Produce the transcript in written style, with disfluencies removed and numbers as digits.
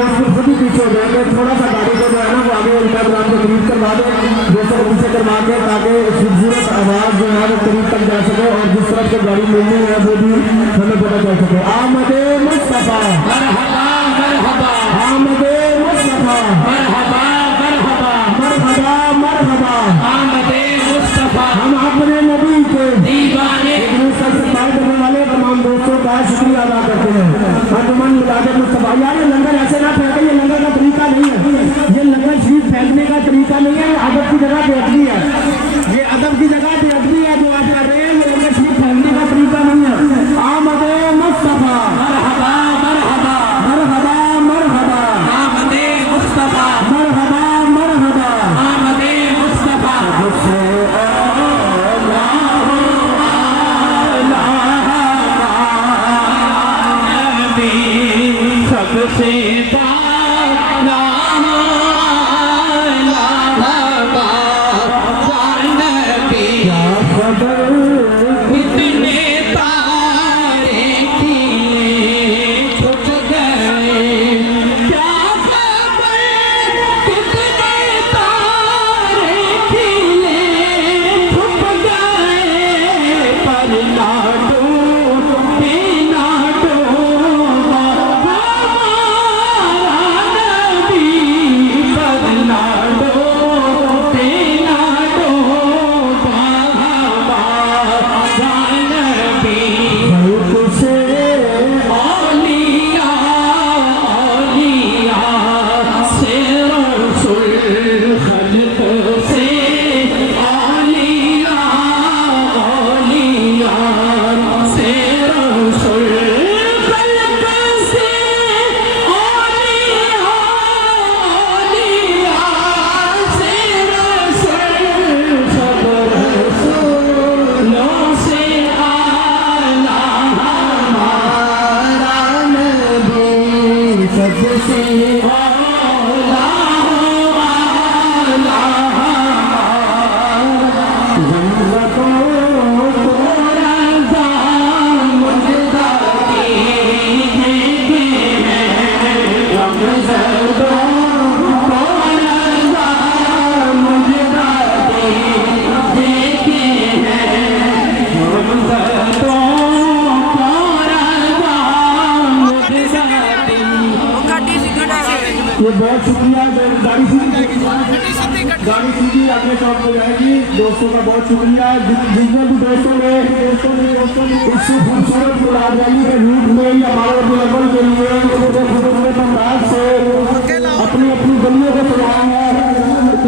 सभी पीछे हो जाएंगे, थोड़ा सा गाड़ी को जो है ना वो आगे इंतजाम के करीब करवा दें, दोस्तों को पीछे करवा के, ताकि खूबसूरत आवाज जो है वो करीब तक जा सके और जिस तरफ से गाड़ी मिलनी है वो भी हमें पता चल सके। आमदे मुस्तफा मरहबा मरहबा, आमदे मुस्तफा मरहबा मरहबा, मरहबा मरहबा, आमदे मुस्तफा। हम अपने नबी के दीवाने करने वाले तमाम दोस्तों का शुक्रिया अदा करते हैं। अंजुमन मिलादे मुस्तफा। यार ये लंगर ऐसे ना फेंके, ये लंगर का तरीका नहीं है, ये लंगर शरीफ फेंकने का तरीका नहीं है, अदब की जगह बेअदबी है, ये अदब की जगह बेअदबी है जो आप कर रहे हैं, ये लंगर शरीफ फेंकने का तरीका नहीं है। आमदे मुस्तफा मरहबा मरहबा, मरहबा मरहबा, आमदे मुस्तफा मरहबा मरहबा, आमदे मुस्तफा। सबसे ये बहुत शुक्रिया। गाड़ी सीधी अपने शॉप पर जाएगी। दोस्तों का बहुत शुक्रिया। जितने भी दोस्तों ने इस खूबसूरत मुलाजमी के रूप में या मानव के लिए